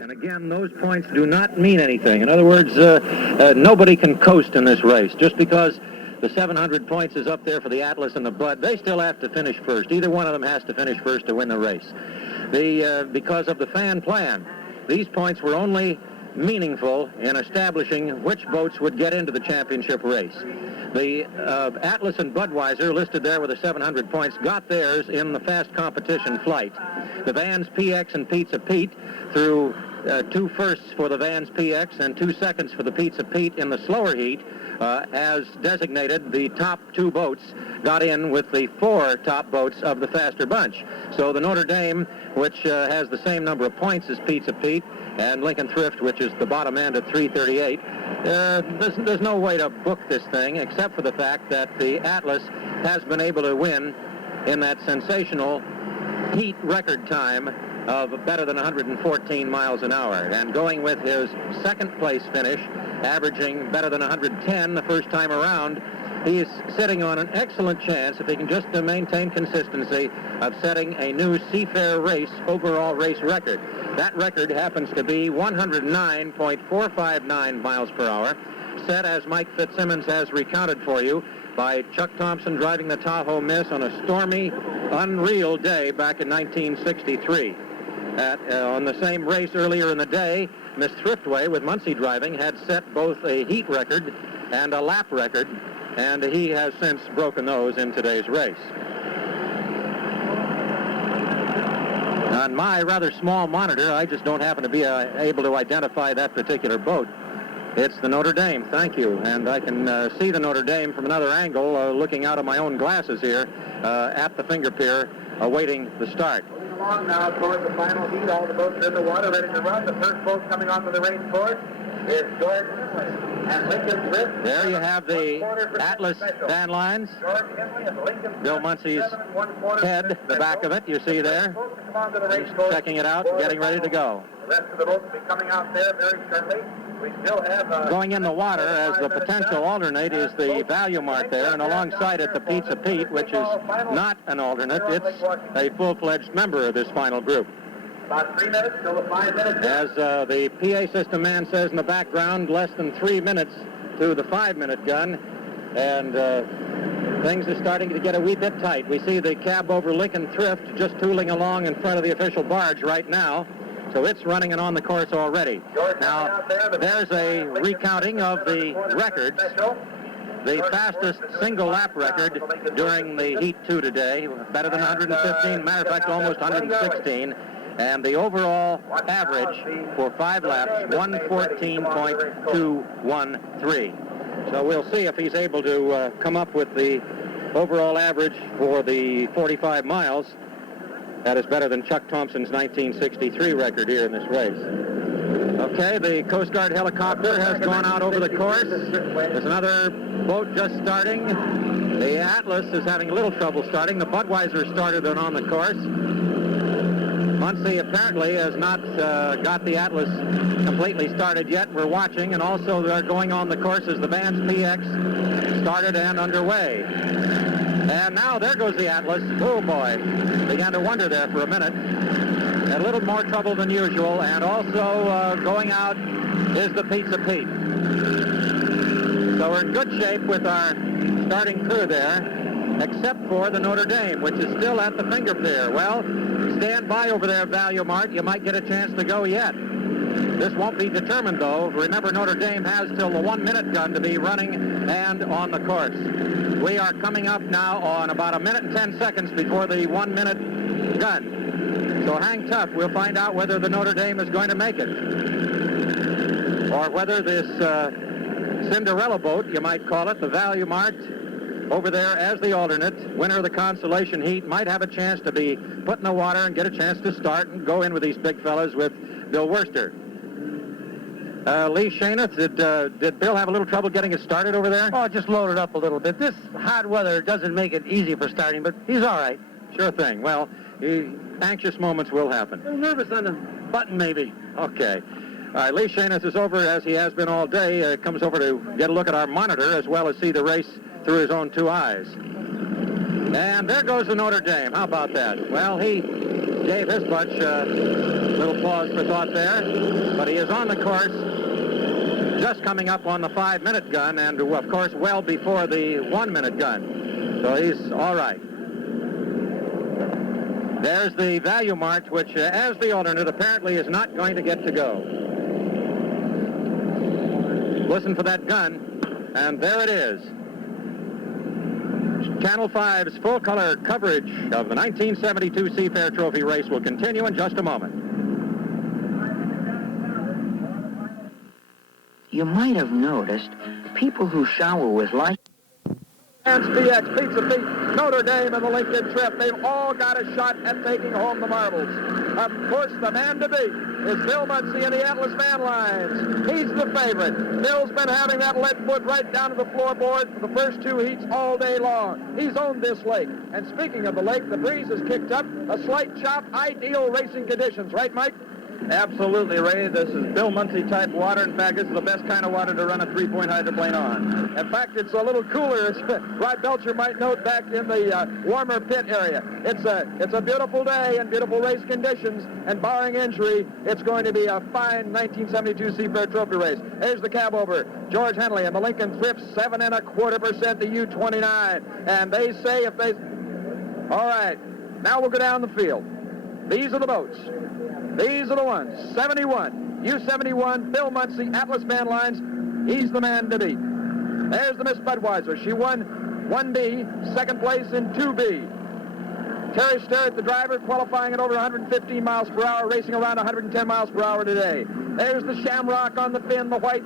And again, those points do not mean anything. In other words, nobody can coast in this race. Just because the 700 points is up there for the Atlas and the Bud, they still have to finish first. Either one of them has to finish first to win the race. Because of the fan plan, these points were only meaningful in establishing which boats would get into the championship race. The Atlas and Budweiser, listed there with the 700 points, got theirs in the fast competition flight. The Vans PX and Pizza Pete through 2 firsts for the Vans PX and 2 seconds for the Pizza Pete in the slower heat. As designated, the top 2 boats got in with the 4 top boats of the faster bunch. So the Notre Dame, which has the same number of points as Pizza Pete, and Lincoln Thrift, which is the bottom end at 338, there's no way to book this thing except for the fact that the Atlas has been able to win in that sensational heat record time of better than 114 miles an hour, and going with his second place finish, averaging better than 110 the first time around, he's sitting on an excellent chance, if he can just maintain consistency, of setting a new Seafair race overall race record. That record happens to be 109.459 miles per hour, set, as Mike Fitzsimmons has recounted for you, by Chuck Thompson driving the Tahoe Miss on a stormy, unreal day back in 1963. On the same race earlier in the day, Miss Thriftway, with Muncie driving, had set both a heat record and a lap record, and he has since broken those in today's race. On my rather small monitor, I just don't happen to be able to identify that particular boat. It's the Notre Dame, thank you. And I can see the Notre Dame from another angle, looking out of my own glasses here at the finger pier, awaiting the start. Moving along now towards the final heat. All the boats are in the water, ready to run. The first boat coming onto the race course is George Henley and Lincoln Thrift. There you have the Atlas van lines. George Henley and Lincoln Bill Muncie's head, the back of it, you see there. Checking it out, getting ready to go. The rest of the boats will be coming out there very shortly. We still have going in the water as the potential alternate is the Value Mart there, and alongside it the Pizza Pete, which is not an alternate. It's a full-fledged member of this final group. About 3 minutes till the 5 minutes. As the PA system man says in the background, less than 3 minutes to the 5-minute gun, and things are starting to get a wee bit tight. We see the cab over Lincoln Thrift just tooling along in front of the official barge right now. So it's running and on the course already. Now, there's a recounting of the records. The fastest single lap record during the Heat 2 today, better than 115, matter of fact, almost 116. And the overall average for 5 laps, 114.213. So we'll see if he's able to come up with the overall average for the 45 miles. That is better than Chuck Thompson's 1963 record here in this race. Okay, the Coast Guard helicopter has gone out over the course. There's another boat just starting. The Atlas is having a little trouble starting. The Budweiser started on the course. Muncie apparently has not got the Atlas completely started yet. We're watching, and also they're going on the course as the Vans PX started and underway. And now there goes the Atlas. Oh boy, began to wonder there for a minute. Had a little more trouble than usual, and also going out is the Pizza Pete. So we're in good shape with our starting crew there, except for the Notre Dame, which is still at the finger pier. Well, stand by over there, Value Mart. You might get a chance to go yet. This won't be determined, though. Remember, Notre Dame has till the 1-minute gun to be running and on the course. We are coming up now on about 1 minute and 10 seconds before the 1-minute gun. So hang tough. We'll find out whether the Notre Dame is going to make it, or whether this Cinderella boat, you might call it, the Value Mart, over there as the alternate, winner of the consolation heat, might have a chance to be put in the water and get a chance to start and go in with these big fellas with Bill Worster. Lee Shayneth, did Bill have a little trouble getting it started over there? Oh, just loaded up a little bit. This hot weather doesn't make it easy for starting, but he's all right. Sure thing. Well, anxious moments will happen. I'm nervous on the button, maybe. Okay. All right, Lee Shayneth is over, as he has been all day, comes over to get a look at our monitor as well as see the race through his own 2 eyes. And there goes the Notre Dame. How about that? Well, he gave his bunch a little pause for thought there. But he is on the course, just coming up on the 5-minute gun, and of course well before the 1-minute gun. So he's all right. There's the value march, which as the alternate apparently is not going to get to go. Listen for that gun, and there it is. Channel 5's full-color coverage of the 1972 Seafair Trophy race will continue in just a moment. You might have noticed people who shower with light. PX, Pizza Pete, Notre Dame, and the Lincoln Trip. They've all got a shot at taking home the marbles. Of course, the man to beat is Bill Muncy in the Atlas Van Lines. He's the favorite. Bill's been having that lead foot right down to the floorboard for the first 2 heats all day long. He's owned this lake. And speaking of the lake, the breeze has kicked up. A slight chop, ideal racing conditions. Right, Mike? Absolutely, Ray. This is Bill Muncy type water. In fact, this is the best kind of water to run a 3-point hydroplane on. In fact, it's a little cooler. Rod Belcher might note back in the warmer pit area. It's a beautiful day and beautiful race conditions, and barring injury, it's going to be a fine 1972 Seafair Trophy race. There's the cab over. George Henley and the Lincoln Thrift, 7.25%, the U-29. And they say if they... All right, now we'll go down the field. These are the boats. These are the ones. 71, U-71, Bill Muncy, Atlas Van Lines. He's the man to beat. There's the Miss Budweiser. She won 1B, second place in 2B. Terry Sterrett, the driver, qualifying at over 115 miles per hour, racing around 110 miles per hour today. There's the Shamrock on the fin, the white.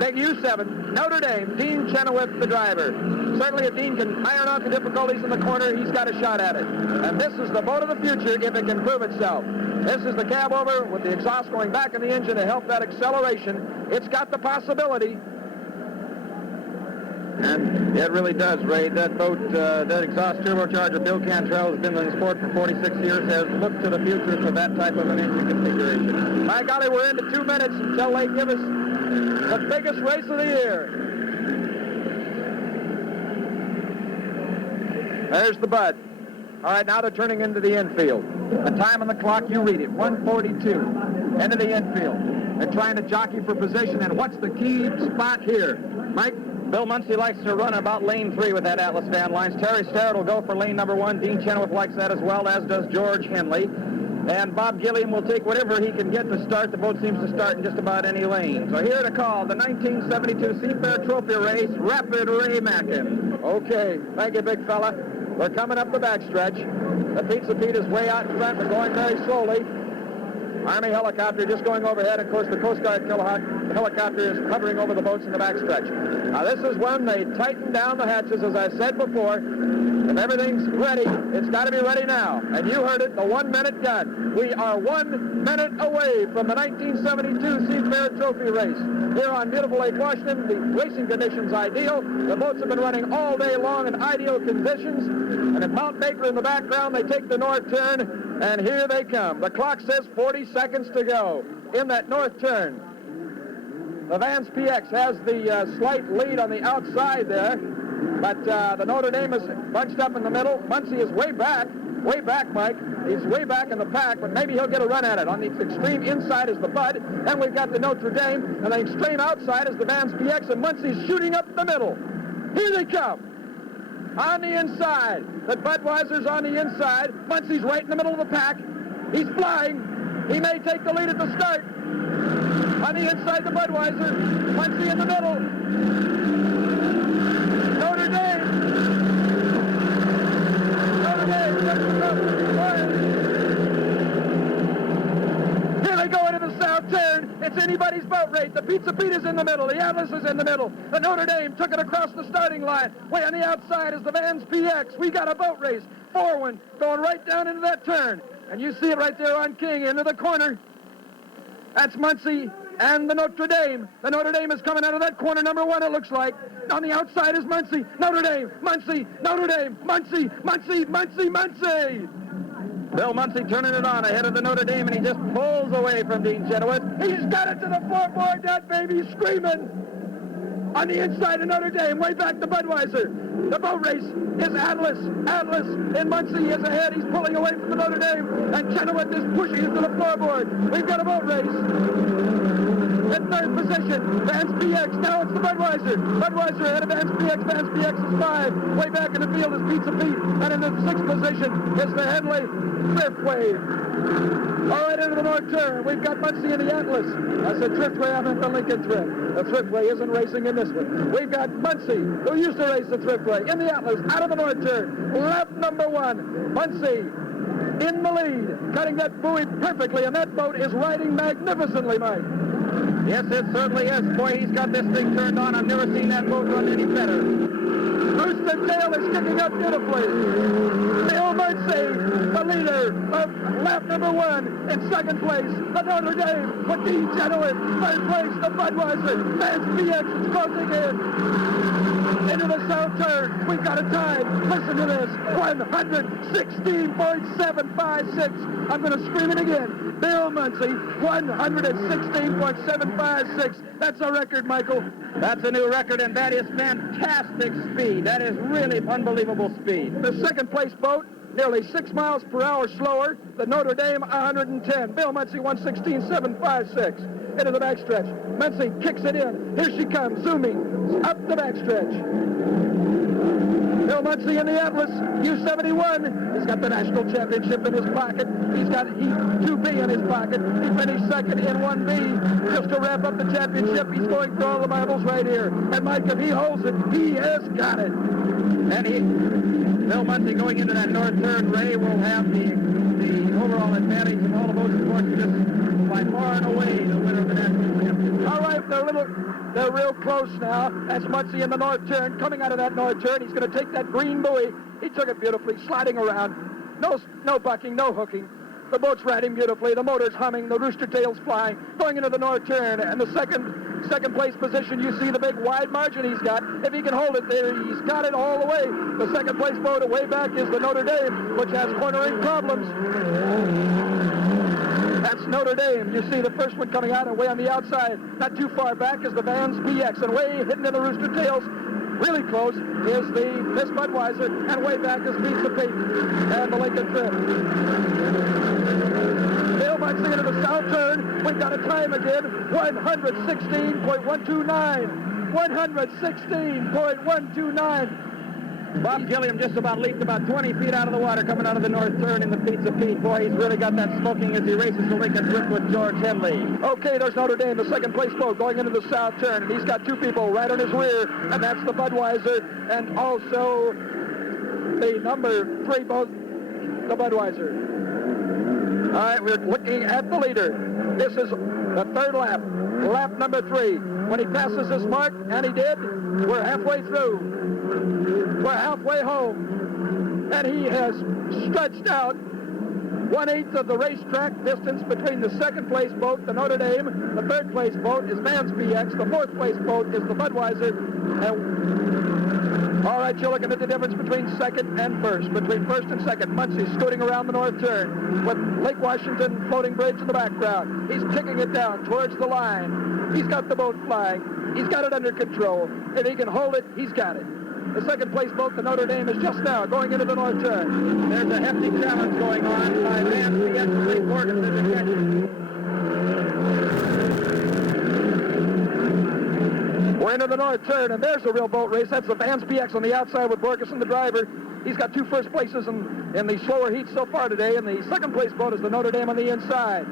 Big U7, Notre Dame, Dean Chenoweth, the driver. Certainly if Dean can iron out the difficulties in the corner, he's got a shot at it. And this is the boat of the future if it can prove itself. This is the cab over with the exhaust going back in the engine to help that acceleration. It's got the possibility. And it really does, Ray. That boat, that exhaust turbocharger, Bill Cantrell, has been in the sport for 46 years, has looked to the future for that type of an engine configuration. My golly, we're into 2 minutes until they give us the biggest race of the year. There's the Bud. All right, now they're turning into the infield. The time on the clock, you read it, 1:42. Into the infield. They're trying to jockey for position, and what's the key spot here? Mike? Bill Muncy likes to run about lane 3 with that Atlas Van Lines. Terry Sterrett will go for lane number 1. Dean Chenoweth likes that as well, as does George Henley. And Bob Gilliam will take whatever he can get to start. The boat seems to start in just about any lane. So here to call the 1972 Seafair Trophy race, Rapid Ray Mackin. Okay, thank you, big fella. We're coming up the backstretch. The Pizza Pete is way out in front. We're going very slowly. Army helicopter just going overhead. Of course, the Coast Guard helicopter is hovering over the boats in the backstretch. Now, this is when they tighten down the hatches, as I said before. If everything's ready, it's got to be ready now. And you heard it, the 1-minute gun. We are 1 minute away from the 1972 Seafair Trophy race. Here on beautiful Lake Washington, the racing conditions ideal. The boats have been running all day long in ideal conditions. And at Mount Baker in the background, they take the north turn, and here they come. The clock says 40 seconds to go in that north turn. The Vance PX has the slight lead on the outside there, but the Notre Dame is bunched up in the middle. Muncy is way back, Mike. He's way back in the pack, but maybe he'll get a run at it. On the extreme inside is the Bud, then we've got the Notre Dame, and the extreme outside is the Vance PX, and Muncy's shooting up the middle. Here they come. On the inside, the Budweiser's on the inside. Muncy's right in the middle of the pack. He's flying. He may take the lead at the start. On the inside, the Budweiser. Muncy in the middle. Notre Dame. Here they go into the south turn. It's anybody's boat race. The Pizza Pete is in the middle. The Atlas is in the middle. The Notre Dame took it across the starting line. Way on the outside is the Vans PX. We got a boat race. 4-1 going right down into that turn. And you see it right there on King into the corner. That's Muncy and the Notre Dame. The Notre Dame is coming out of that corner, number 1, it looks like. On the outside is Muncy. Notre Dame, Muncy, Notre Dame, Muncy, Muncy, Muncy, Muncy. Bill Muncy turning it on ahead of the Notre Dame, and he just pulls away from Dean Chenoweth. He's got it to the floorboard. That baby's screaming. On the inside of Notre Dame, way back to Budweiser. The boat race is Atlas. Atlas in Muncie is ahead. He's pulling away from the Notre Dame. And Chenoweth is pushing into the floorboard. We've got a boat race. In third position, Vance BX. Now it's the Budweiser. Budweiser ahead of Vance BX. Vance BX is 5. Way back in the field is Pizza Pete. And in the 6th position is the Henley Thriftway. All right, into the north turn. We've got Muncie in the Atlas. That's a Thriftway. I'm in the Lincoln Thrift. The Thriftway isn't racing in this one. We've got Muncie, who used to race the Thriftway, in the Atlas, out of the north turn. Lap number 1. Muncie in the lead, cutting that buoy perfectly, and that boat is riding magnificently, Mike. Yes, it certainly is. Boy, he's got this thing turned on. I've never seen that boat run any better. Roostertail is kicking up beautifully. Bill Muncie, the leader of lap number 1. In second place, the Notre Dame with Dean Chenoweth. Third place, the Budweiser. Vance BX is closing in. Into the south turn. We've got a time. Listen to this. 116.756. I'm going to scream it again. Bill Muncie, 116.756. That's a record, Michael. That's a new record, and that is fantastic speed. That is really unbelievable speed. The second place boat, nearly 6 miles per hour slower. The Notre Dame, 110. Bill Muncie, 116.756. Into the backstretch. Muncie kicks it in. Here she comes, zooming up the backstretch. Bill Muncie in the Atlas, U71. He's got the national championship in his pocket. He's got E2B in his pocket. He finished second in 1B. Just to wrap up the championship, he's going for all the marbles right here. And Mike, if he holds it, he has got it. And Bill Muncie going into that north turn, Ray will have the overall advantage of all the boats. Of course, this by far and away the winner of the national championship. All right, they're real close now. That's Muncie in the north turn. Coming out of that north turn, he's going to take that green buoy. He took it beautifully, sliding around. No bucking, no hooking. The boat's riding beautifully. The motor's humming. The Roostertail's flying. Going into the north turn. And the second place position, you see the big wide margin he's got. If he can hold it there, he's got it all the way. The second place boat way back is the Notre Dame, which has cornering problems. That's Notre Dame. You see the first one coming out and way on the outside. Not too far back is the Vans BX. And way hidden in the Roostertails, really close, is the Miss Budweiser. And way back is Pizza Pete and the Lincoln Thrift. Bill Muncie into the south turn. We've got a time again, 116.129. 116.129. Bob Gilliam just about leaped about 20 feet out of the water coming out of the north turn in the Pizza Pete. Boy, he's really got that smoking as he races the Lincoln Thrift with George Henley. Okay, there's Notre Dame, the second place boat going into the south turn. And he's got 2 people right on his rear, and that's the Budweiser and also the number 3 boat, the Budweiser. All right, we're looking at the leader. This is the third lap, lap number 3. When he passes this mark, and he did, we're halfway through. We're halfway home, and he has stretched out 1/8 of the racetrack distance between the second place boat, the Notre Dame. The third place boat is Vans BX. The fourth place boat is the Budweiser. And all right, you're looking at the difference between second and first. Between first and second, Muncie scooting around the north turn with Lake Washington floating bridge in the background. He's kicking it down towards the line. He's got the boat flying. He's got it under control. If he can hold it, he's got it. The second place boat, the Notre Dame, is just now going into the north turn. There's a hefty challenge going on by Vance BX and Lee Borgeson to catch it. We're into the north turn, and there's a real boat race. That's the Vans BX on the outside with Borgeson, the driver. He's got 2 first places in the slower heats so far today, and the second place boat is the Notre Dame on the inside.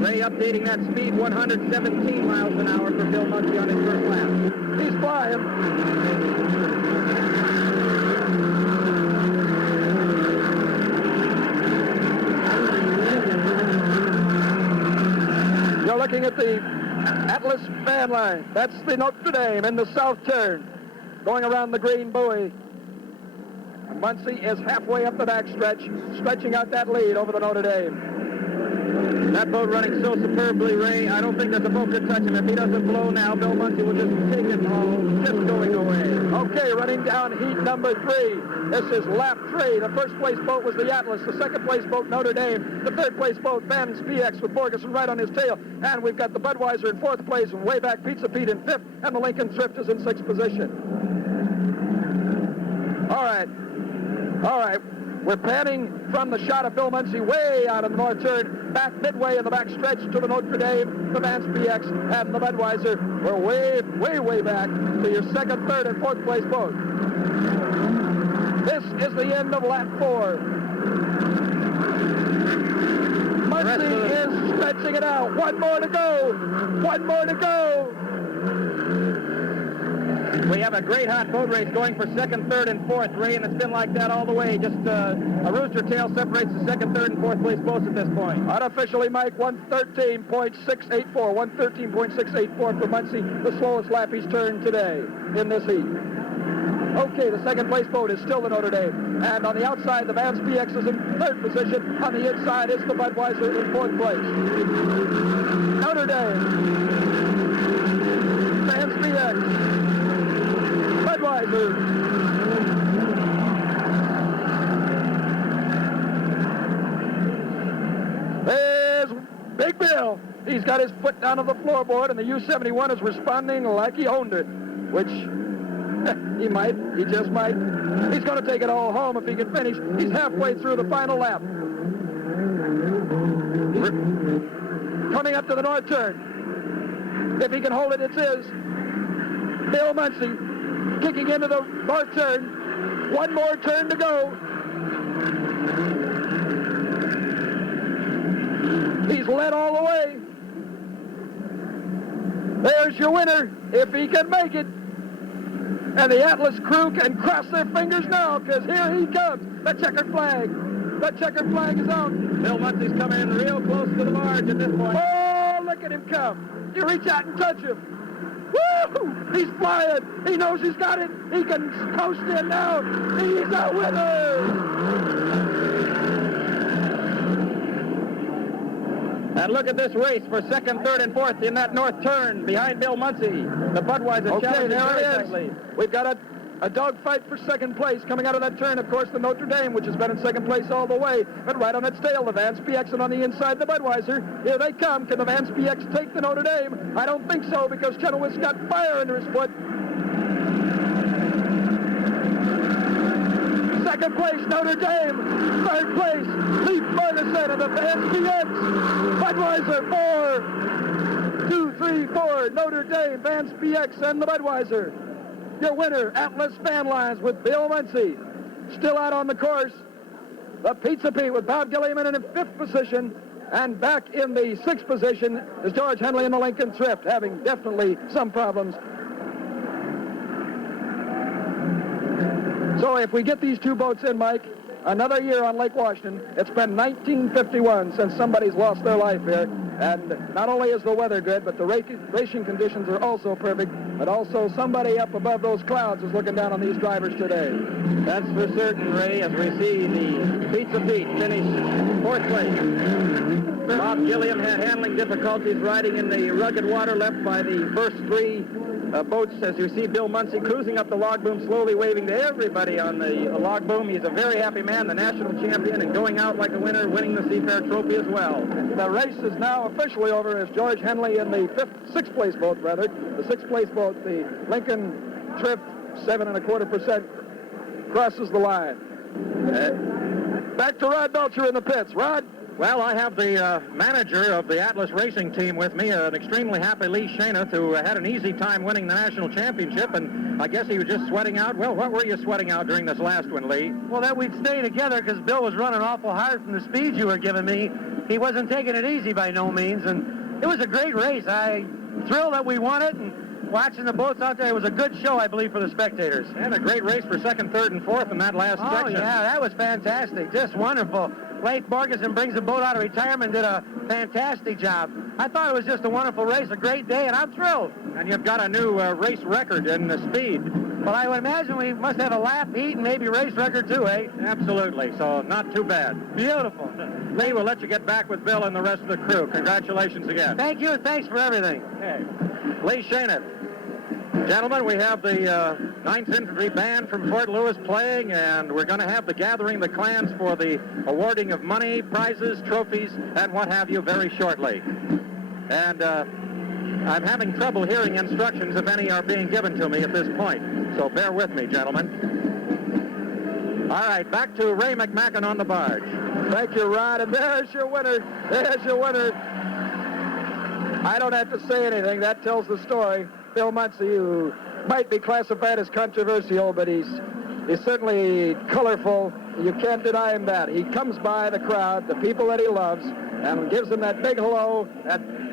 Ray updating that speed, 117 miles an hour for Bill Muncie on his first lap. He's flying. You're looking at the Atlas fan line. That's the Notre Dame in the south turn, going around the green buoy. Muncie is halfway up the backstretch, stretching out that lead over the Notre Dame. That boat running so superbly, Ray. I don't think there's a boat could touch him. If he doesn't blow now, Bill Muncie will just take it all, just going away. Okay, running down heat number 3. This is lap 3. The first place boat was the Atlas. The second place boat, Notre Dame. The third place boat, Vans BX with Borgeson right on his tail. And we've got the Budweiser in 4th place, and way back Pizza Pete in 5th, and the Lincoln Thrift is in 6th position. All right, All right. We're panning from the shot of Bill Muncie way out of the north turn, back midway in the back stretch to the Notre Dame, the Vance PX, and the Budweiser. We're way back to your second, third, and fourth place boat. This is the end of lap 4. Muncie is stretching it out. One more to go. We have a great hot boat race going for second, third, and fourth, Ray, and it's been like that all the way. Just a Roostertail separates the second, third, and fourth place boats at this point. Unofficially, Mike, 113.684. 113.684 for Muncie, the slowest lap he's turned today in this heat. Okay, the second place boat is still the Notre Dame. And on the outside, the Vance PX is in third position. On the inside is the Budweiser in fourth place. Notre Dame. Vance PX. Budweiser. There's Big Bill. He's got his foot down on the floorboard, and the U-71 is responding like he owned it, which he might. He just might. He's going to take it all home if he can finish. He's halfway through the final lap. Coming up to the north turn. If he can hold it, it's his. Bill Muncie kicking into the north turn. One more turn to go. He's led all the way. There's your winner, if he can make it. And the Atlas crew can cross their fingers now, because here he comes. The checkered flag. The checkered flag is out. Bill Muncie's coming in real close to the barge at this point. Oh, look at him come. You reach out and touch him. Woo! He's flying. He knows he's got it. He can coast in now. He's a winner. And look at this race for second, third, and fourth in that north turn behind Bill Muncie. The Budweiser Okay, challenging there very it is. tightly. We've got a dogfight for second place coming out of that turn. Of course, the Notre Dame, which has been in second place all the way, but right on its tail, the Vance PX, and on the inside, the Budweiser. Here they come. Can the Vance PX take the Notre Dame? I don't think so, because Chenoweth's got fire under his foot. Second place, Notre Dame. Third place, Lee Ferguson and the Vance PX. Budweiser, 4, 2, 3, 4. Notre Dame, Vance PX, and the Budweiser. Your winner, Atlas Van Lines with Bill Muncie. Still out on the course, the Pizza Pete with Bob Gilliam in fifth position. And back in the sixth position is George Henley in the Lincoln Thrift, having definitely some problems. So if we get these two boats in, Mike, another year on Lake Washington. It's been 1951 since somebody's lost their life here. And not only is the weather good, but the racing conditions are also perfect, but also somebody up above those clouds is looking down on these drivers today. That's for certain, Ray, as we see the Pizza Pete finish fourth place. Bob Gilliam had handling difficulties riding in the rugged water left by the first three boats, as you see Bill Muncie cruising up the log boom, slowly waving to everybody on the log boom. He's a very happy man, the national champion, and going out like a winner, winning the Seafair Trophy as well. The race is now officially over as George Henley in the sixth place boat, the sixth place boat, the Lincoln Thrift 7.25%, crosses the line. Back to Rod Belcher in the pits. Rod? Well, I have the manager of the Atlas Racing team with me, an extremely happy Lee Shanath, who had an easy time winning the national championship, and I guess he was just sweating out. Well, what were you sweating out during this last one, Lee? Well, that we'd stay together because Bill was running awful hard from the speed you were giving me. He wasn't taking it easy by no means, and it was a great race. I'm thrilled that we won it, and watching the boats out there, it was a good show, I believe, for the spectators. And a great race for second, third, and fourth in that last section. Oh, yeah, that was fantastic. Just wonderful. Blake Borgeson brings the boat out of retirement, did a fantastic job. I thought it was just a wonderful race, a great day, and I'm thrilled. And you've got a new race record in the speed. Well, I would imagine we must have a lap, heat, and maybe race record too, eh? Absolutely, so not too bad. Beautiful. Lee, we'll let you get back with Bill and the rest of the crew. Congratulations again. Thank you, and thanks for everything. Okay. Lee Shanath. Gentlemen, we have the 9th Infantry Band from Fort Lewis playing, and we're going to have the gathering the clans for the awarding of money, prizes, trophies, and what have you very shortly. And I'm having trouble hearing instructions, if any are being given to me at this point. So bear with me, gentlemen. All right, back to Ray McMacken on the barge. Thank you, Rod, and there's your winner. There's your winner. I don't have to say anything. That tells the story. Bill Muncy, who might be classified as controversial, but he's certainly colorful. You can't deny him that. He comes by the crowd, the people that he loves, and gives them that big hello,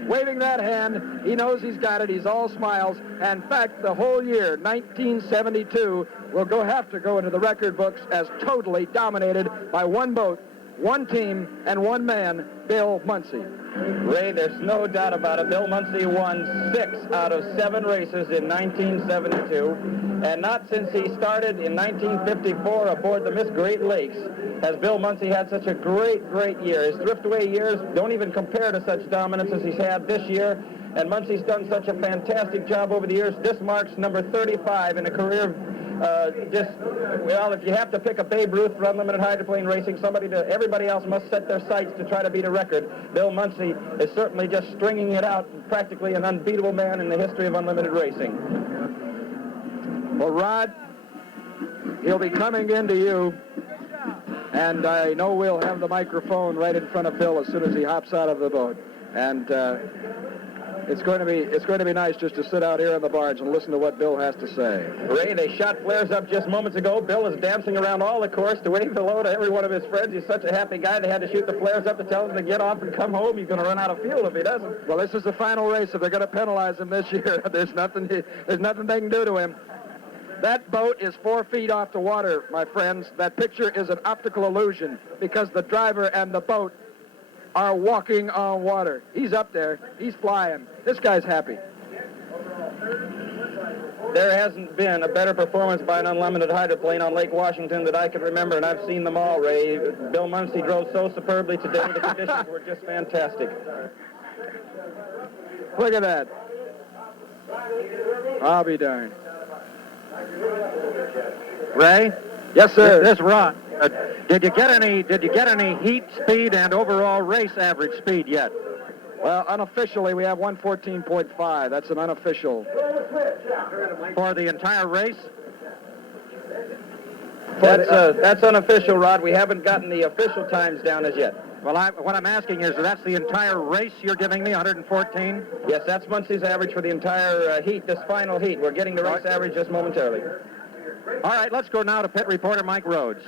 waving that hand. He knows he's got it. He's all smiles. And in fact, the whole year, 1972, will have to go into the record books as totally dominated by one boat, one team, and one man, Bill Muncy. Ray, there's no doubt about it. Bill Muncy won 6 out of 7 races in 1972. And not since he started in 1954 aboard the Miss Great Lakes has Bill Muncy had such a great, great year. His thriftaway years don't even compare to such dominance as he's had this year. And Muncy's done such a fantastic job over the years. This marks number 35 in a career if you have to pick a Babe Ruth for unlimited hydroplane racing, everybody else must set their sights to try to beat a record. Bill Muncy is certainly just stringing it out, practically an unbeatable man in the history of unlimited racing. Well, Rod, he'll be coming into you, and I know we'll have the microphone right in front of Bill as soon as he hops out of the boat. And it's going to be nice just to sit out here on the barge and listen to what Bill has to say. Ray, they shot flares up just moments ago. Bill is dancing around all the course to wave hello to every one of his friends. He's such a happy guy. They had to shoot the flares up to tell him to get off and come home. He's going to run out of fuel if he doesn't. Well, this is the final race. If they're going to penalize him this year, there's nothing they can do to him. That boat is 4 feet off the water, my friends. That picture is an optical illusion because the driver and the boat are walking on water. He's up there. He's flying. This guy's happy. There hasn't been a better performance by an unlimited hydroplane on Lake Washington that I can remember, and I've seen them all, Ray. Bill Muncy drove so superbly today. The conditions were just fantastic. Look at that. I'll be darned. Ray? Yes, sir. This Rod. Did you get any heat speed and overall race average speed yet? Well, unofficially, we have 114.5. That's an unofficial. For the entire race? That's unofficial, Rod. We haven't gotten the official times down as yet. Well, what I'm asking is, that's the entire race you're giving me, 114? Yes, that's Muncy's average for the entire heat, this final heat. We're getting the race average just momentarily. All right, let's go now to pit reporter Mike Rhodes.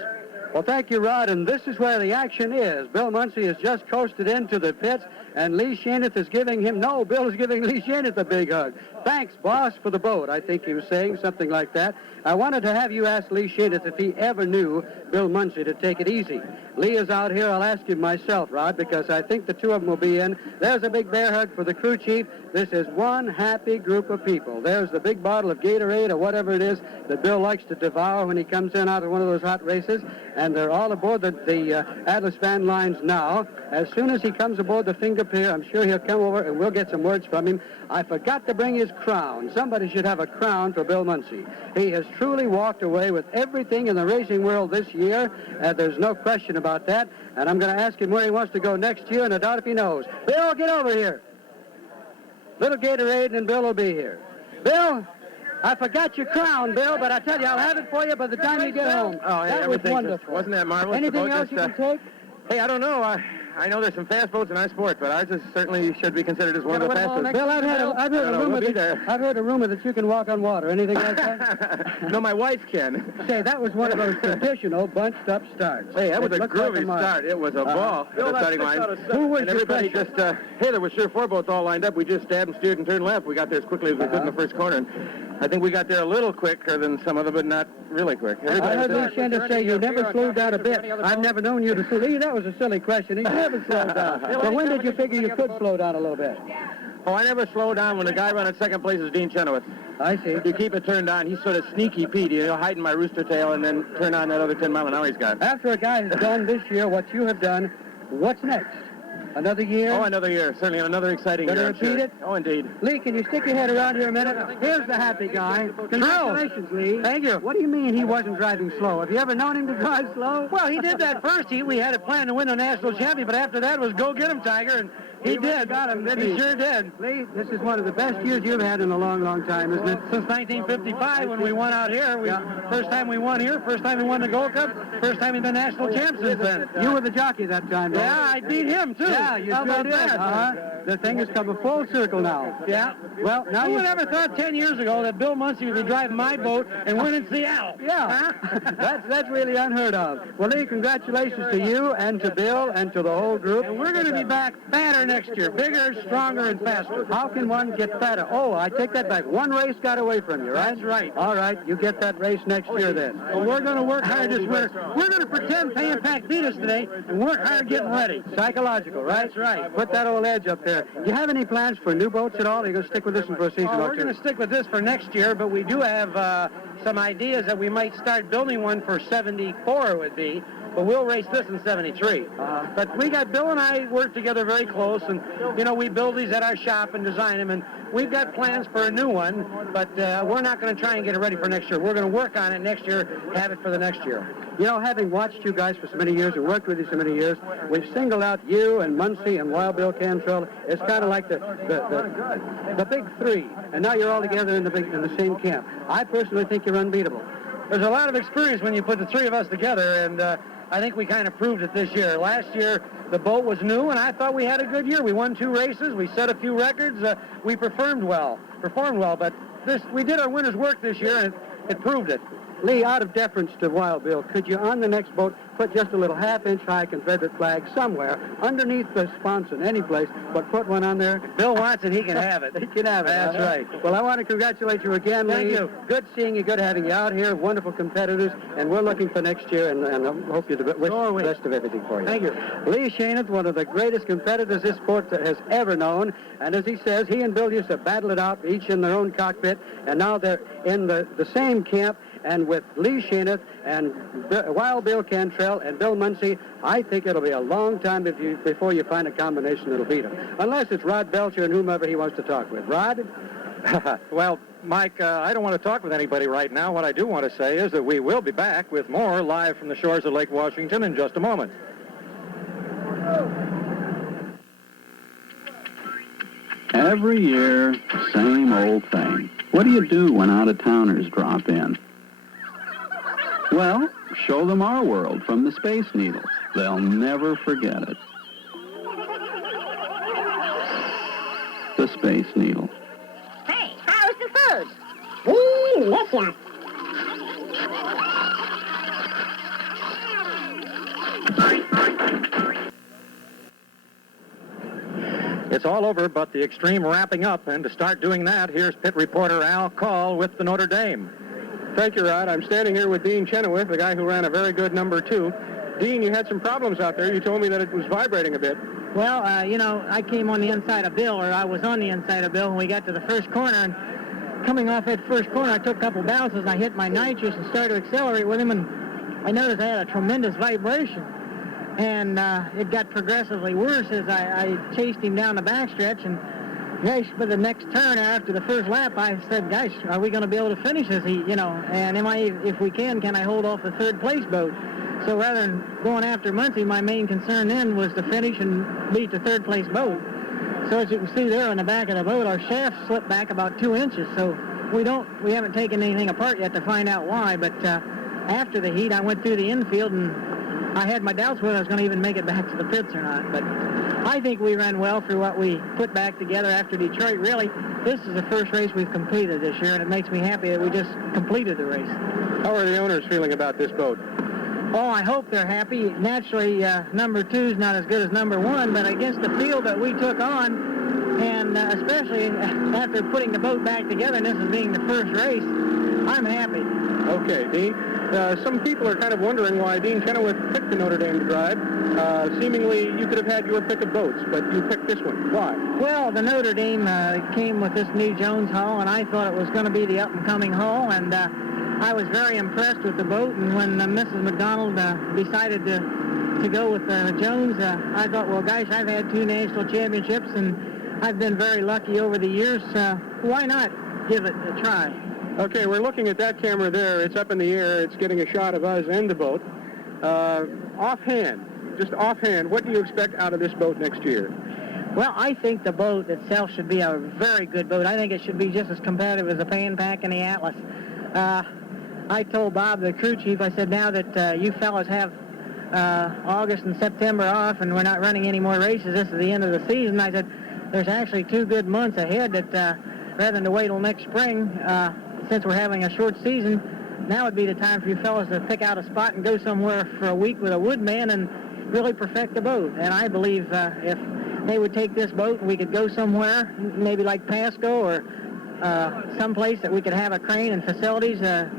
Well, thank you, Rod, and this is where the action is. Bill Muncy has just coasted into the pits, and Lee Shaneth is giving him, Bill is giving Lee Shaneth a big hug. Thanks, boss, for the boat, I think he was saying, something like that. I wanted to have you ask Lee Shaneth if he ever knew Bill Muncy to take it easy. Lee is out here. I'll ask him myself, Rod, because I think the two of them will be in. There's a big bear hug for the crew chief. This is one happy group of people. There's the big bottle of Gatorade or whatever it is that Bill likes to devour when he comes in out of one of those hot races, and they're all aboard the Atlas Van Lines now. As soon as he comes aboard the Finger Pier, I'm sure he'll come over and we'll get some words from him. I forgot to bring his crown. Somebody should have a crown for Bill Muncy. He has truly walked away with everything in the racing world this year. There's no question about that. And I'm going to ask him where he wants to go next year, and I doubt if he knows. Bill, get over here. Little Gatorade, and Bill will be here. Bill, I forgot your crown, Bill, but I tell you, I'll have it for you by the time you get home. Oh, that was wonderful. Wasn't that marvelous? Anything else you can take? Hey, I don't know. I know there's some fast boats in our sport, but ours certainly should be considered as one of the fastest. Bill, I've heard a rumor that you can walk on water. Anything like that? No, my wife can. Say, that was one of those traditional bunched-up starts. Hey, that was a groovy like start. It was a ball at the starting line. Who was and your everybody pressure? there were sure 4 boats all lined up. We just stabbed and steered and turned left. We got there as quickly as we could in the first corner. And I think we got there a little quicker than some of them, but not really quick. I heard Lee Shannon say you never slowed down a bit. I've never known you to slow. Lee, that was a silly question. You never slowed down. So when did you figure you could slow down a little bit? Oh, I never slow down when the guy running second place is Dean Chenoweth. I see. You keep it turned on. He's sort of sneaky Pete. He'll hide in my Roostertail and then turn on that other 10 mile an hour he's got. After a guy has done this year what you have done, what's next? Another year? Oh, another year. Certainly another exciting Gonna year. I'm repeat sure. it? Oh, indeed. Lee, can you stick your head around here a minute? Here's the happy guy. Congratulations, Lee. Thank you. What do you mean he wasn't driving slow? Have you ever known him to drive slow? Well, he did that first heat. We had a plan to win the national champion, but after that was go get him, Tiger, and he did. Got him, didn't he? Sure did. Lee, this is one of the best years you've had in a long, long time, isn't it? Since 1955 when we won out here. First time we won here, first time we won the Gold Cup, first time we've been national champs since then. You were the jockey that time, though. Yeah, I beat him, too. Yeah, you sure did. The thing has come a full circle now. Yeah. Well, now who would ever thought 10 years ago that Bill Muncie would be driving my boat and winning Seattle? Yeah. Huh? that's really unheard of. Well, Lee, congratulations to you and to Bill and to the whole group. And we're going to be back fatter next year. Bigger, stronger, and faster. How can one get fatter? Oh, I take that back. One race got away from you, right? That's right. All right. You get that race next year then. Well, we're going to work hard this winter. We're going to pretend Pay and Pack beat us today and work hard getting ready. Psychological, right? That's right. Put that old edge up there. Do you have any plans for new boats at all? Or are you going to stick with this one for a season or two? We're going to stick with this for next year, but we do have some ideas that we might start building one for 74 it would be. But we'll race this in 73. But we got, Bill and I work together very close, and, you know, we build these at our shop and design them, and we've got plans for a new one, but we're not going to try and get it ready for next year. We're going to work on it next year, have it for the next year. You know, having watched you guys for so many years and worked with you so many years, we've singled out you and Muncie and Wild Bill Cantrell. It's kind of like the big three, and now you're all together in the same camp. I personally think you're unbeatable. There's a lot of experience when you put the three of us together, and I think we kind of proved it this year. Last year, the boat was new, and I thought we had a good year. We won 2 races. We set a few records. We performed well. But we did our winter's work this year, and it proved it. Lee, out of deference to Wild Bill, could you, on the next boat, put just a little half-inch high Confederate flag somewhere underneath the sponson, any place, but put one on there? If Bill wants it, he can have it. He can have it. That's right. Well, I want to congratulate you again, Lee. Thank you. Good seeing you. Good having you out here. Wonderful competitors, and we're looking for next year, and I hope you wish the best of everything for you. Thank you. Lee Shaneth, one of the greatest competitors this sport has ever known, and as he says, he and Bill used to battle it out, each in their own cockpit, and now they're in the same camp. And with Lee Shaneth and Wild Bill Cantrell and Bill Muncie, I think it'll be a long time before you find a combination that'll beat him. Unless it's Rod Belcher and whomever he wants to talk with. Rod? Well, Mike, I don't want to talk with anybody right now. What I do want to say is that we will be back with more live from the shores of Lake Washington in just a moment. Every year, same old thing. What do you do when out-of-towners drop in? Well, show them our world from the Space Needle. They'll never forget it. The Space Needle. Hey, how's the food? Delicious. It's all over but the extreme wrapping up, and to start doing that, here's pit reporter Al Call with the Notre Dame. Thank you, Rod. I'm standing here with Dean Chenoweth, the guy who ran a very good number 2. Dean, you had some problems out there. You told me that it was vibrating a bit. Well, you know, I came on the inside of Bill, or I was on the inside of Bill when we got to the first corner, and coming off that first corner, I took a couple bounces, and I hit my nitrous and started to accelerate with him, and I noticed I had a tremendous vibration. And it got progressively worse as I chased him down the backstretch, and gosh, for the next turn after the first lap, I said, gosh, are we going to be able to finish this heat, you know, and if we can I hold off the third place boat? So rather than going after Muncie, my main concern then was to finish and beat the third place boat. So as you can see there on the back of the boat, our shaft slipped back about 2 inches, so we haven't taken anything apart yet to find out why, but after the heat, I went through the infield, and I had my doubts whether I was going to even make it back to the pits or not, but I think we ran well for what we put back together after Detroit. Really, this is the first race we've completed this year, and it makes me happy that we just completed the race. How are the owners feeling about this boat? Oh, I hope they're happy. Naturally, number 2 is not as good as number 1, but against the field that we took on, and especially after putting the boat back together, and this is being the first race, I'm happy. Okay, Dean. Some people are kind of wondering why Dean Chenoweth picked the Notre Dame to drive. Seemingly, you could have had your pick of boats, but you picked this one. Why? Well, the Notre Dame came with this new Jones hull, and I thought it was going to be the up-and-coming hull, and I was very impressed with the boat, and when Mrs. McDonald decided to to go with Jones. I thought, well, gosh, I've had 2 national championships, and I've been very lucky over the years. Why not give it a try? Okay, we're looking at that camera there. It's up in the air. It's getting a shot of us and the boat. Just offhand, what do you expect out of this boat next year? Well, I think the boat itself should be a very good boat. I think it should be just as competitive as the Pan Pac and the Atlas. I told Bob, the crew chief, I said, now that you fellas have August and September off and we're not running any more races, this is the end of the season, I said, there's actually 2 good months ahead that rather than to wait till next spring, since we're having a short season, now would be the time for you fellas to pick out a spot and go somewhere for a week with a woodman and really perfect the boat. And I believe if they would take this boat and we could go somewhere, maybe like Pasco or someplace that we could have a crane and facilities at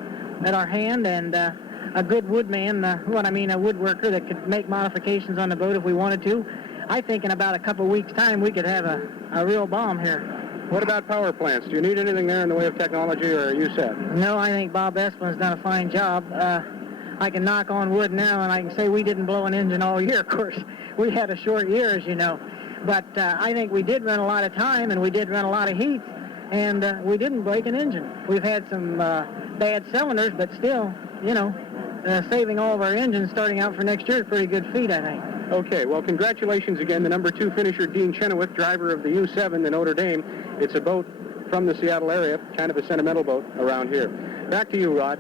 our hand, and a good woodman, a woodworker that could make modifications on the boat if we wanted to. I think in about a couple of weeks' time we could have a real bomb here. What about power plants? Do you need anything there in the way of technology, or are you set? No, I think Bob Esplin's done a fine job. I can knock on wood now, and I can say we didn't blow an engine all year. Of course, we had a short year, as you know. But I think we did run a lot of time, and we did run a lot of heats, and we didn't break an engine. We've had some bad cylinders, but still, saving all of our engines starting out for next year is a pretty good feat, I think. Okay, well, congratulations again. The number 2 finisher, Dean Chenoweth, driver of the U7, the Notre Dame. It's a boat from the Seattle area, kind of a sentimental boat around here. Back to you, Rod.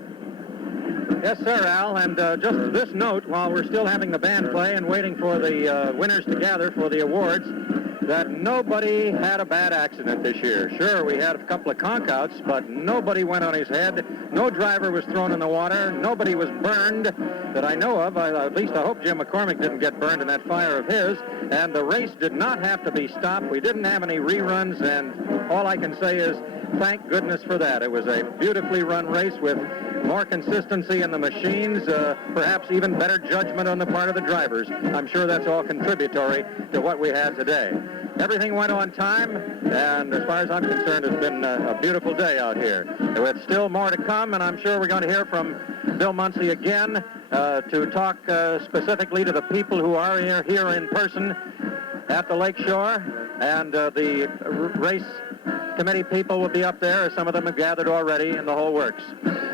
Yes, sir, Al, and just this note, while we're still having the band play and waiting for the winners to gather for the awards, that nobody had a bad accident this year. Sure, we had a couple of conk-outs, but nobody went on his head. No driver was thrown in the water. Nobody was burned that I know of. At least I hope Jim McCormick didn't get burned in that fire of his. And the race did not have to be stopped. We didn't have any reruns, and all I can say is thank goodness for that. It was a beautifully run race with more consistency in the machines, perhaps even better judgment on the part of the drivers. I'm sure that's all contributory to what we had today. Everything went on time, and as far as I'm concerned, it's been a beautiful day out here. With still more to come, and I'm sure we're going to hear from Bill Muncy again to talk specifically to the people who are here in person at the lakeshore, and the race committee people will be up there, as some of them have gathered already, in the whole works.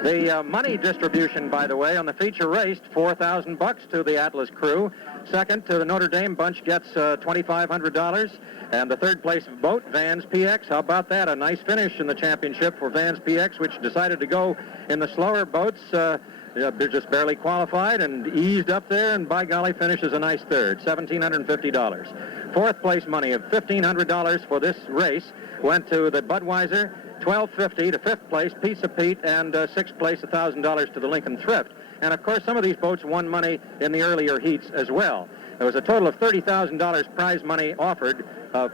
The money distribution, by the way, on the feature race, $4,000 to the Atlas crew. Second to the Notre Dame bunch gets $2,500, and the third place boat, Vans PX. How about that? A nice finish in the championship for Vans PX, which decided to go in the slower boats. They're just barely qualified and eased up there, and by golly, finishes a nice third, $1,750. Fourth place money of $1,500 for this race went to the Budweiser, $1,250 to fifth place, Pizza Pete, and sixth place, $1,000 to the Lincoln Thrift. And, of course, some of these boats won money in the earlier heats as well. There was a total of $30,000 prize money offered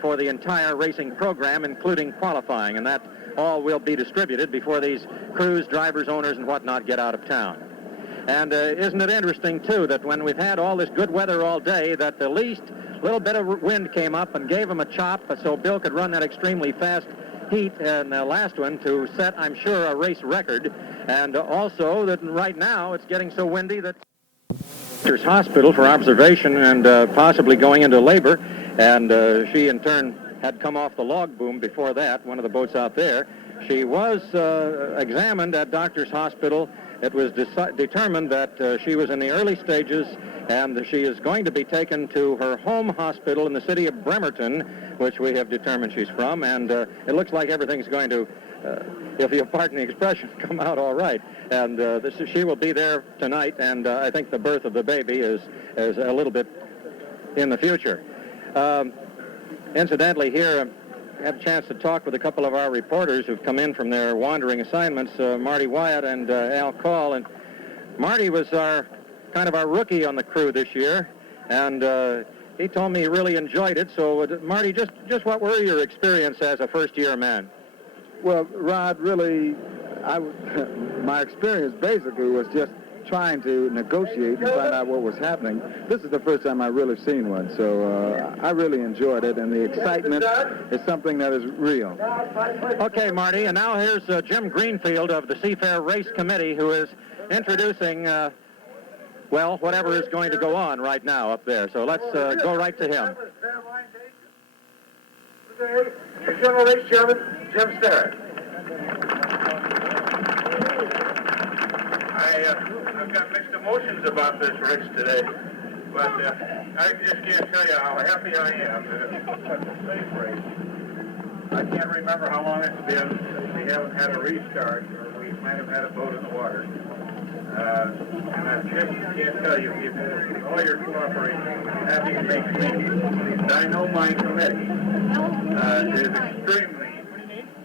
for the entire racing program, including qualifying, and that all will be distributed before these crews, drivers, owners, and whatnot get out of town. And isn't it interesting, too, that when we've had all this good weather all day, that the least little bit of wind came up and gave them a chop so Bill could run that extremely fast heat in the last one to set, I'm sure, a race record. And also that right now it's getting so windy that Doctor's Hospital for observation and possibly going into labor. And she, in turn, had come off the log boom before that, one of the boats out there. She was examined at Doctor's Hospital. It was determined that she was in the early stages, and she is going to be taken to her home hospital in the city of Bremerton, which we have determined she's from, and it looks like everything's going to, if you pardon the expression, come out all right. And she will be there tonight, and I think the birth of the baby is a little bit in the future. Incidentally, here, I had a chance to talk with a couple of our reporters who've come in from their wandering assignments, Marty Wyatt and Al Call. And Marty was kind of our rookie on the crew this year, and he told me he really enjoyed it. So, Marty, just what were your experience as a first-year man? Well, Rod, really, my experience basically was just trying to negotiate and find out what was happening. This is the first time I've really seen one, so I really enjoyed it, and the excitement is something that is real. Okay, Marty, and now here's Jim Greenfield of the Seafair Race Committee, who is introducing well, whatever is going to go on right now up there. So let's go right to him. Today, your General Race Chairman, Jim Sterrett. I've got mixed emotions about this race today, but I just can't tell you how happy I am that it's such a safe race. I can't remember how long it's been since we haven't had a restart, or we might have had a boat in the water. And I just can't tell you, people, all your cooperation, happy it makes me. And I know my committee is extremely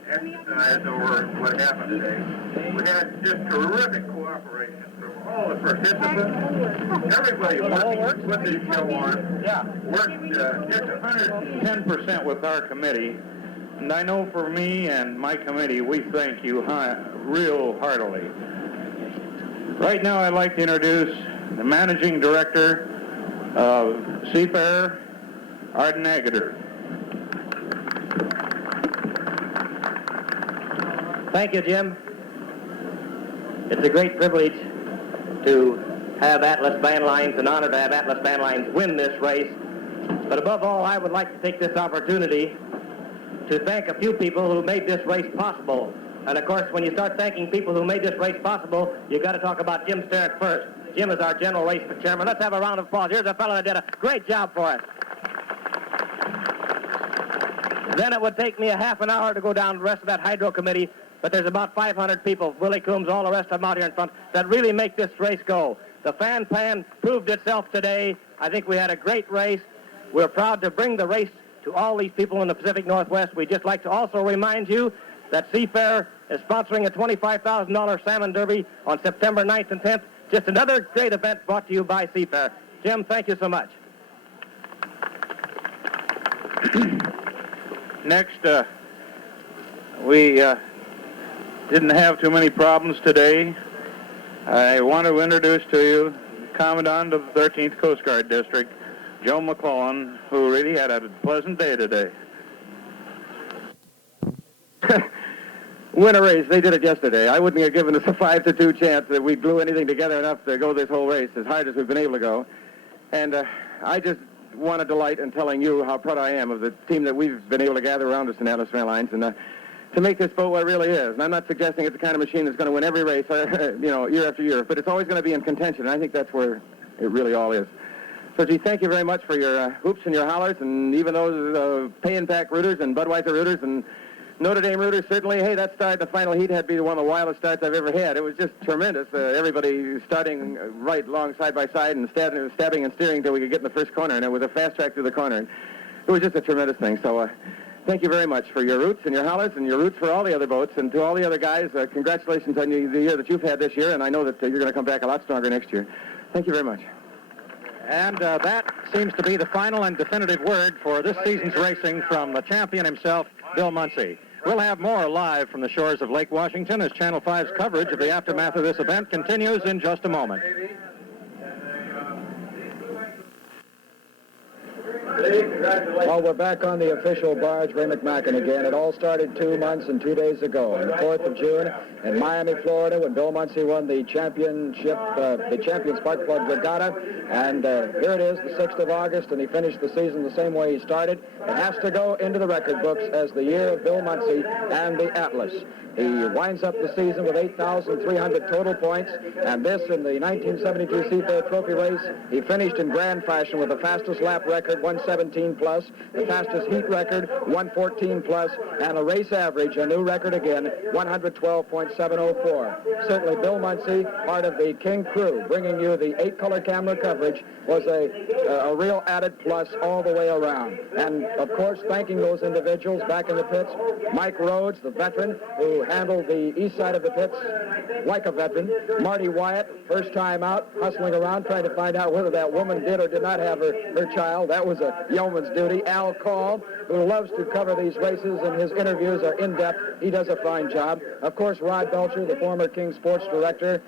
exercised over what happened today. We had just terrific cooperation from all the participants. Everybody working to put this show on worked just 110% with our committee. And I know for me and my committee, we thank you real heartily. Right now, I'd like to introduce the Managing Director of Seafair, Arden Agater. Thank you, Jim. It's a great privilege to have Atlas Van Lines, an honor to have Atlas Van Lines win this race. But above all, I would like to take this opportunity to thank a few people who made this race possible. And of course, when you start thanking people who made this race possible, you've got to talk about Jim Sterrett first. Jim is our general race chairman. Let's have a round of applause. Here's a fellow that did a great job for us. Then it would take me a half an hour to go down the rest of that hydro committee, but there's about 500 people, Willie Coombs, all the rest of them out here in front, that really make this race go. The fan plan proved itself today. I think we had a great race. We're proud to bring the race to all these people in the Pacific Northwest. We'd just like to also remind you that Seafair is sponsoring a $25,000 Salmon Derby on September 9th and 10th. Just another great event brought to you by Seafair. Jim, thank you so much. Next, we didn't have too many problems today. I want to introduce to you Commandant of the 13th Coast Guard District, Joe McClellan, who really had a pleasant day today. Win a race. They did it yesterday. I wouldn't have given us a 5-2 chance that we glue anything together enough to go this whole race as hard as we've been able to go. And I just want to delight in telling you how proud I am of the team that we've been able to gather around us in Atlas Van Lines and to make this boat what it really is. And I'm not suggesting it's the kind of machine that's going to win every race, year after year, but it's always going to be in contention. And I think that's where it really all is. So, gee, thank you very much for your hoops and your hollers, and even those pay and pack rooters and Budweiser rooters and Notre Dame rooters, certainly. Hey, that start, the final heat, had to be one of the wildest starts I've ever had. It was just tremendous. Everybody starting right along side by side and stabbing and steering until we could get in the first corner, and it was a fast track through the corner. And it was just a tremendous thing. So thank you very much for your roots and your hollers and your roots for all the other boats. And to all the other guys, congratulations on the year that you've had this year, and I know that you're going to come back a lot stronger next year. Thank you very much. And that seems to be the final and definitive word for this season's racing from the champion himself, Bill Muncy. We'll have more live from the shores of Lake Washington as Channel 5's coverage of the aftermath of this event continues in just a moment. Well, we're back on the official barge, Ray McMacken again. It all started 2 months and 2 days ago, on the 4th of June in Miami, Florida, when Bill Muncy won the championship, the Champion Spark Plug Regatta. And here it is, the 6th of August, and he finished the season the same way he started. It has to go into the record books as the year of Bill Muncy and the Atlas. He winds up the season with 8,300 total points, and this in the 1972 Seafair Trophy race, he finished in grand fashion with the fastest lap record, 117 plus, the fastest heat record, 114 plus, and a race average, a new record again, 112.704. Certainly Bill Muncy, part of the King crew, bringing you the 8-color camera coverage, was a real added plus all the way around. And of course, thanking those individuals back in the pits, Mike Rhodes, the veteran, who handled the east side of the pits like a veteran. Marty Wyatt, first time out, hustling around, trying to find out whether that woman did or did not have her child. That was a yeoman's duty. Al Call, who loves to cover these races, and his interviews are in-depth. He does a fine job. Of course, Rod Belcher, the former King Sports Director,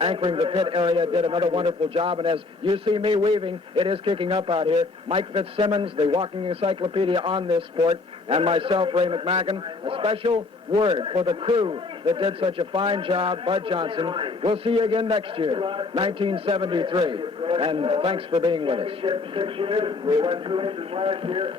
anchoring the pit area, did another wonderful job. And as you see me weaving, it is kicking up out here. Mike Fitzsimmons, the walking encyclopedia on this sport, and myself, Ray McMacken. A special word for the crew that did such a fine job, Bud Johnson. We'll see you again next year, 1973. And thanks for being with us. 6 years. We went 2 inches last year.